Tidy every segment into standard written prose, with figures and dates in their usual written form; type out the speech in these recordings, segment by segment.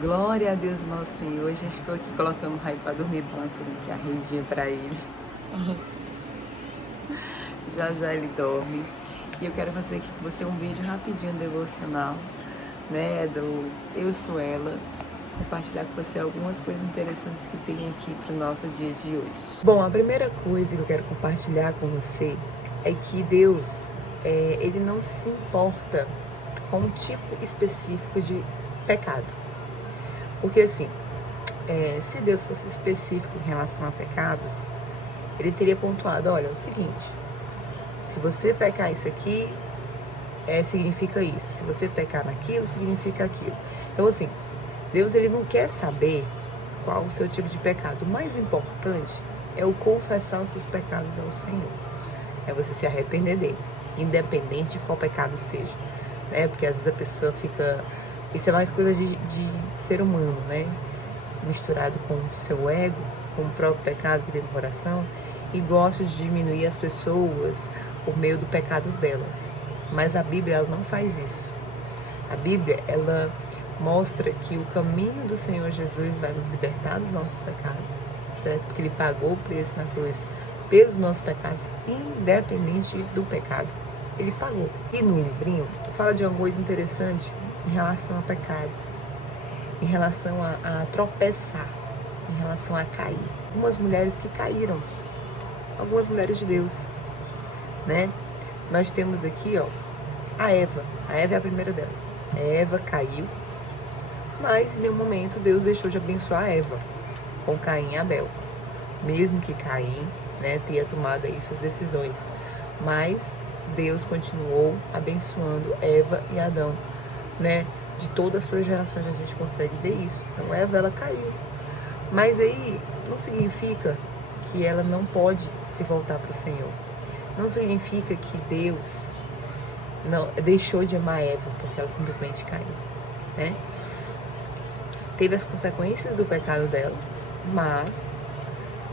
Glória a Deus, nosso Senhor. Hoje eu estou aqui colocando o Raio para dormir, balançando aqui a rendinha para ele. Já já ele dorme. E eu quero fazer aqui com você um vídeo rapidinho devocional, né? Do Eu Sou Ela. Compartilhar com você algumas coisas interessantes que tem aqui para o nosso dia de hoje. Bom, a primeira coisa que eu quero compartilhar com você é que Deus, ele não se importa com um tipo específico de pecado. Porque assim, se Deus fosse específico em relação a pecados, ele teria pontuado, olha, é o seguinte, se você pecar isso aqui, significa isso. Se você pecar naquilo, significa aquilo. Então assim, Deus ele não quer saber qual o seu tipo de pecado. O mais importante é o confessar os seus pecados ao Senhor. É você se arrepender deles, independente de qual pecado seja. Né? Porque às vezes a pessoa fica... Isso é mais coisa de ser humano, né? Misturado com o seu ego, com o próprio pecado que tem no coração, e gosta de diminuir as pessoas por meio dos pecados delas. Mas a Bíblia ela não faz isso. A Bíblia ela mostra que o caminho do Senhor Jesus vai nos libertar dos nossos pecados, certo? Porque Ele pagou o preço na cruz pelos nossos pecados, independente do pecado. Ele pagou. E no livrinho fala de uma coisa interessante em relação ao pecado, em relação a tropeçar, em relação a cair. Algumas mulheres que caíram, algumas mulheres de Deus, né? Nós temos aqui, ó, a Eva é a primeira delas. A Eva caiu, mas em nenhum momento Deus deixou de abençoar a Eva com Caim e Abel. Mesmo que Caim, né, tenha tomado aí suas decisões, mas Deus continuou abençoando Eva e Adão, né? De todas as suas gerações a gente consegue ver isso. Então Eva ela caiu, mas aí não significa que ela não pode se voltar para o Senhor. Não significa que Deus não deixou de amar Eva porque ela simplesmente caiu, né? Teve as consequências do pecado dela, mas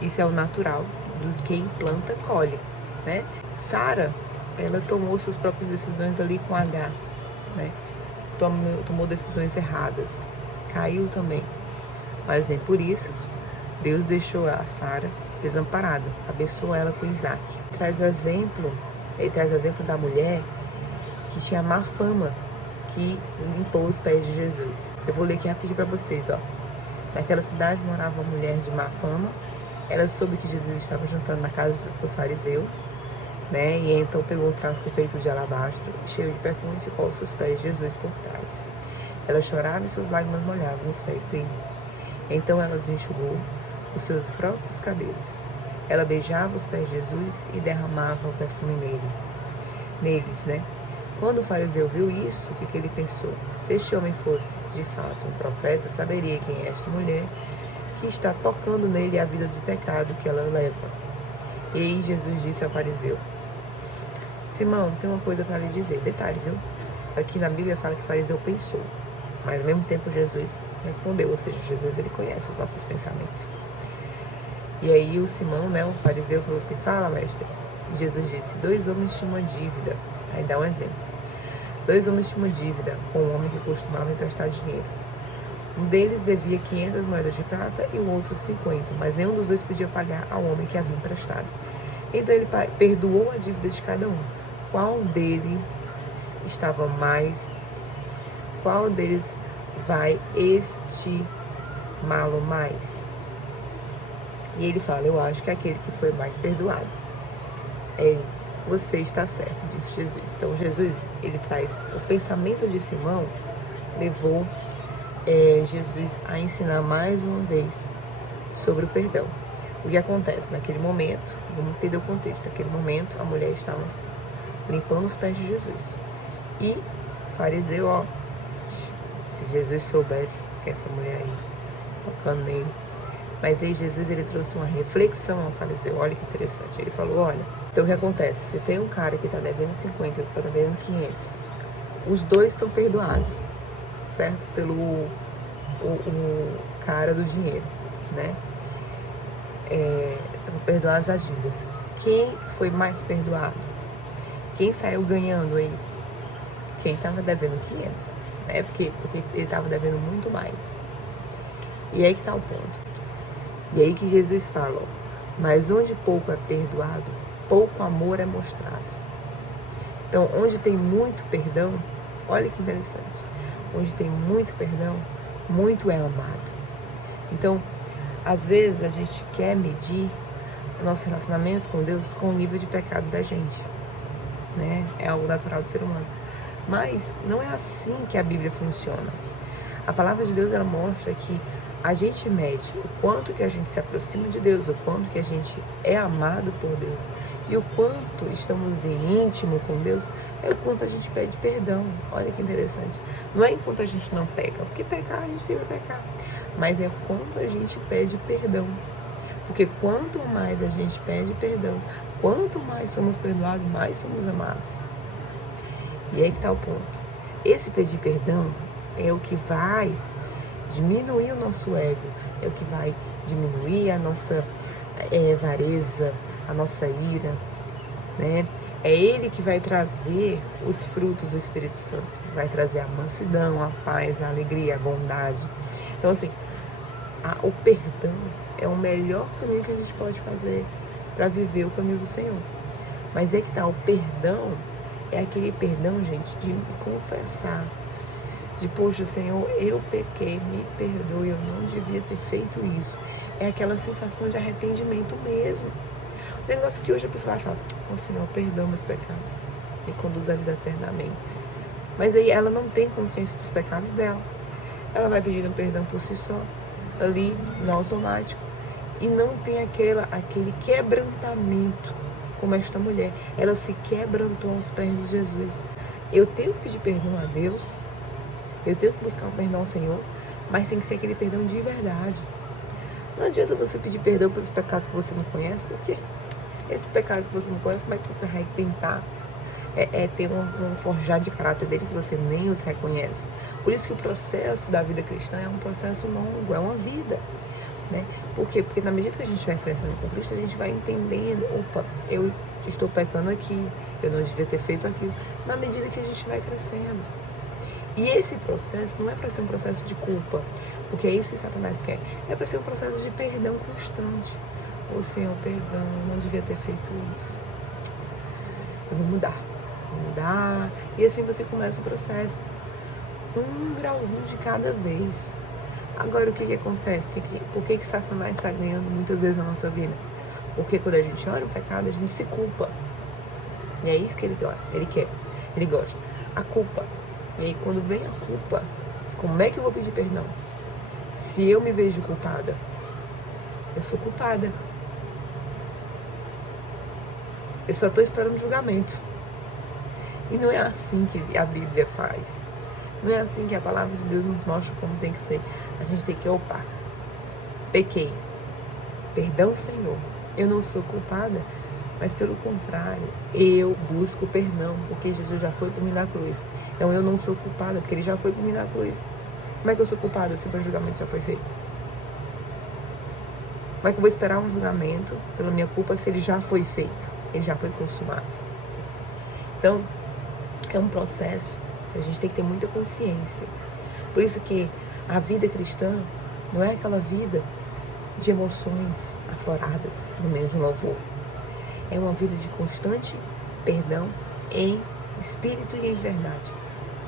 isso é o natural do quem planta colhe, né? Sara, ela tomou suas próprias decisões ali com H, né? Tomou decisões erradas, caiu também, mas nem por isso Deus deixou a Sara desamparada, abençoou ela com Isaac. Ele traz o exemplo da mulher que tinha má fama, que limpou os pés de Jesus. Eu vou ler aqui rapidinho para vocês, ó. Naquela cidade morava uma mulher de má fama. Ela soube que Jesus estava jantando na casa do fariseu, né? E então pegou um frasco feito de alabastro, cheio de perfume, e ficou aos seus pés de Jesus por trás. Ela chorava e suas lágrimas molhavam os pés dele. Então ela os enxugou os seus próprios cabelos. Ela beijava os pés de Jesus e derramava o perfume neles, né? Quando o fariseu viu isso, o que ele pensou? Se este homem fosse, de fato, um profeta, saberia quem é esta mulher que está tocando nele a vida de pecado que ela leva. E aí Jesus disse ao fariseu: Simão, tem uma coisa para lhe dizer. Detalhe, viu? Aqui na Bíblia fala que o fariseu pensou, mas ao mesmo tempo Jesus respondeu, ou seja, Jesus ele conhece os nossos pensamentos. E aí o Simão, né, o fariseu, falou assim: fala, mestre. E Jesus disse: 2 homens tinham uma dívida. Aí dá um exemplo. 2 homens tinham uma dívida com um homem que costumava emprestar dinheiro. Um deles devia 500 moedas de prata e o outro 50, mas nenhum dos dois podia pagar ao homem que havia emprestado. Então ele perdoou a dívida de cada um. Qual deles vai estimá-lo mais? E ele fala: eu acho que é aquele que foi mais perdoado. Você está certo, disse Jesus. Então Jesus, ele traz o pensamento de Simão, levou Jesus a ensinar mais uma vez sobre o perdão. O que acontece? Naquele momento, vamos entender o contexto, naquele momento a mulher estava limpando os pés de Jesus. E o fariseu, ó, se Jesus soubesse que essa mulher aí, tocando nele. Mas aí Jesus, ele trouxe uma reflexão ao fariseu. Olha que interessante. Ele falou: olha, então o que acontece? Se tem um cara que está devendo 50 e outro está devendo 500, os dois estão perdoados, certo? Pelo o cara do dinheiro, né? Perdoar as dívidas. Quem foi mais perdoado? Quem saiu ganhando aí? Quem estava devendo 500, né? Porque ele estava devendo muito mais. E aí que está o ponto. E aí que Jesus fala, ó, mas onde pouco é perdoado, pouco amor é mostrado. Então, onde tem muito perdão, olha que interessante, onde tem muito perdão, muito é amado. Então, às vezes a gente quer medir o nosso relacionamento com Deus com o nível de pecado da gente, né? É algo natural do ser humano. Mas não é assim que a Bíblia funciona. A palavra de Deus, ela mostra que a gente mede o quanto que a gente se aproxima de Deus, o quanto que a gente é amado por Deus e o quanto estamos em íntimo com Deus, é o quanto a gente pede perdão. Olha que interessante. Não é enquanto a gente não peca, porque pecar a gente sempre vai pecar, mas é quando a gente pede perdão. Porque quanto mais a gente pede perdão, quanto mais somos perdoados, mais somos amados. E aí que está o ponto. Esse pedir perdão é o que vai diminuir o nosso ego, é o que vai diminuir a nossa avareza, a nossa ira, né? É ele que vai trazer os frutos do Espírito Santo, vai trazer a mansidão, a paz, a alegria, a bondade. Então, assim, o perdão é o melhor caminho que a gente pode fazer para viver o caminho do Senhor. Mas é que tá, o perdão é aquele perdão, gente, de confessar, de, poxa, Senhor, eu pequei, me perdoe, eu não devia ter feito isso. É aquela sensação de arrependimento mesmo. O negócio que hoje a pessoa vai falar, oh, Senhor, perdão meus pecados e conduz a vida eterna, amém. Mas aí ela não tem consciência dos pecados dela. Ela vai pedindo perdão por si só, ali no automático, e não tem aquele quebrantamento como esta mulher. Ela se quebrantou aos pés de Jesus. Eu tenho que pedir perdão a Deus, eu tenho que buscar o perdão ao Senhor, mas tem que ser aquele perdão de verdade. Não adianta você pedir perdão pelos pecados que você não conhece, porque esses pecados que você não conhece, como é que você vai tentar ter um forjar de caráter deles se você nem os reconhece? Por isso que o processo da vida cristã é um processo longo, é uma vida, né? Por quê? Porque na medida que a gente vai crescendo com Cristo, a gente vai entendendo, opa, eu estou pecando aqui, eu não devia ter feito aquilo, na medida que a gente vai crescendo. E esse processo não é para ser um processo de culpa, porque é isso que Satanás quer, é para ser um processo de perdão constante. Ô Senhor, perdão, eu não devia ter feito isso. Eu vou mudar. E assim você começa o processo. Um grauzinho de cada vez. Agora, o que acontece? Por que Satanás está ganhando muitas vezes na nossa vida? Porque quando a gente olha o pecado, a gente se culpa. E é isso que ele quer. Ele gosta. A culpa. E aí, quando vem a culpa, como é que eu vou pedir perdão? Se eu me vejo culpada, eu sou culpada. Eu só estou esperando julgamento. E não é assim que a Bíblia faz. Não é assim que a palavra de Deus nos mostra como tem que ser. A gente tem que, opa, pequei. Perdão, Senhor. Eu não sou culpada, mas pelo contrário, eu busco perdão, porque Jesus já foi por mim na cruz. Então eu não sou culpada, porque ele já foi por mim na cruz. Como é que eu sou culpada se o julgamento já foi feito? Como é que eu vou esperar um julgamento pela minha culpa se ele já foi feito? Ele já foi consumado. Então, é um processo que a gente tem que ter muita consciência. Por isso que a vida cristã não é aquela vida de emoções afloradas no meio de um louvor. É uma vida de constante perdão em espírito e em verdade,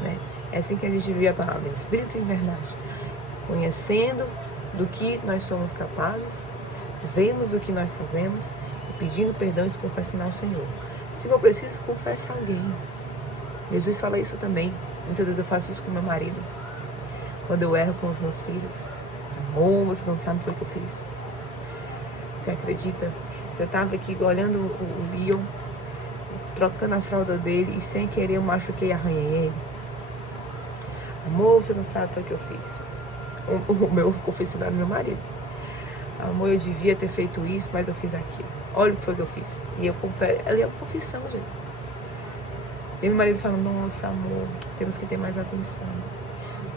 né? É assim que a gente vive a palavra, em espírito e em verdade. Conhecendo do que nós somos capazes, vemos do que nós fazemos, e pedindo perdão e se confessando ao Senhor. Se for preciso, confesse a alguém. Jesus fala isso também. Muitas vezes eu faço isso com meu marido. Quando eu erro com os meus filhos. Amor, você não sabe o que eu fiz. Você acredita? Eu estava aqui olhando o Leon, trocando a fralda dele e sem querer eu machuquei e arranhei ele. Amor, você não sabe o que eu fiz. O meu confessionário do meu marido. Amor, eu devia ter feito isso, mas eu fiz aquilo. Olha o que foi que eu fiz. E eu confesso, ela é uma confissão, gente. E meu marido falando, nossa, amor, temos que ter mais atenção.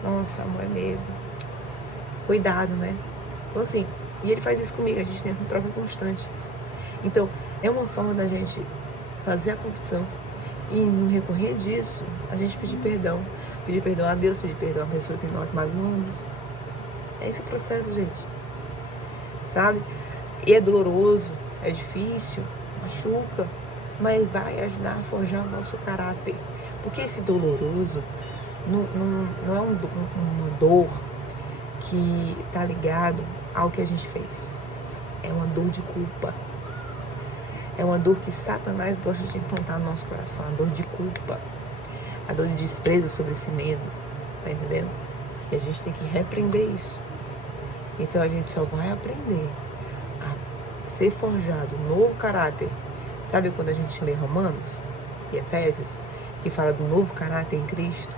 Nossa, amor, é mesmo. Cuidado, né? Então assim, e ele faz isso comigo, a gente tem essa troca constante. Então, é uma forma da gente fazer a confissão e no recorrer disso, a gente pedir perdão a Deus, pedir perdão à pessoa que nós magoamos, É esse processo, gente. Sabe? E é doloroso, é difícil, machuca, mas vai ajudar a forjar o nosso caráter. Porque esse doloroso não é uma dor que está ligado ao que a gente fez. É uma dor de culpa. É uma dor que Satanás gosta de implantar no nosso coração. A dor de culpa. A dor de desprezo sobre si mesmo. Tá entendendo? E a gente tem que repreender isso. Então a gente só vai aprender a ser forjado um novo caráter. Sabe quando a gente lê Romanos e Efésios, que fala do novo caráter em Cristo,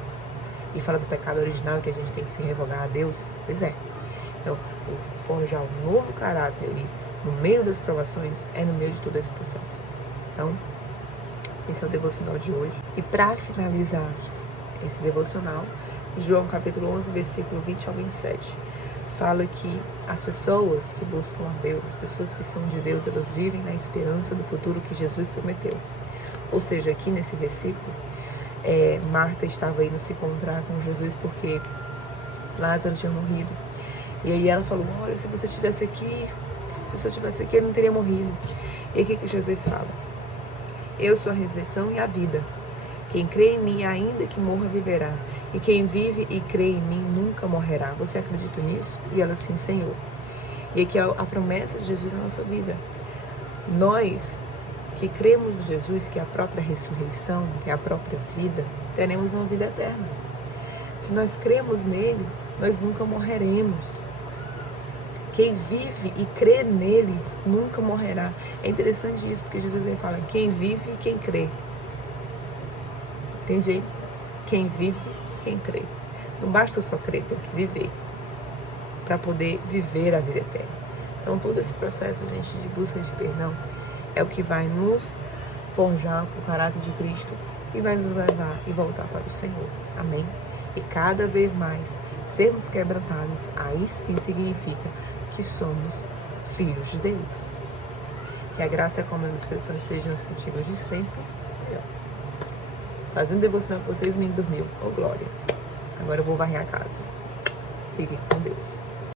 e fala do pecado original que a gente tem que se revogar a Deus? Pois é. Então, forjar um novo caráter ali no meio das provações é no meio de todo esse processo. Então, esse é o devocional de hoje. E para finalizar esse devocional, João capítulo 11, versículo 20 ao 27, fala que as pessoas que buscam a Deus, as pessoas que são de Deus, elas vivem na esperança do futuro que Jesus prometeu. Ou seja, aqui nesse versículo, Marta estava indo se encontrar com Jesus porque Lázaro tinha morrido. E aí ela falou, olha, se você estivesse aqui, se o senhor estivesse aqui, ele não teria morrido. E aí o que Jesus fala? Eu sou a ressurreição e a vida. Quem crê em mim, ainda que morra, viverá. E quem vive e crê em mim, nunca morrerá. Você acredita nisso? E ela, sim, Senhor. E aqui é a promessa de Jesus na nossa vida. Nós que cremos em Jesus, que é a própria ressurreição, que é a própria vida, teremos uma vida eterna. Se nós cremos nele, nós nunca morreremos. Quem vive e crê nele nunca morrerá. É interessante isso, porque Jesus aí fala, quem vive e quem crê. Entende? Quem vive, quem crê. Não basta só crer, tem que viver. Para poder viver a vida eterna. Então todo esse processo, gente, de busca de perdão é o que vai nos forjar para o caráter de Cristo e vai nos levar e voltar para o Senhor. Amém? E cada vez mais sermos quebrantados, aí sim significa que somos filhos de Deus. Que a graça e a comunhão do Espírito Santo estejam contigo hoje sempre. Fazendo devocional com vocês, me dormiu. Oh, glória. Agora eu vou varrer a casa. Fiquem com Deus.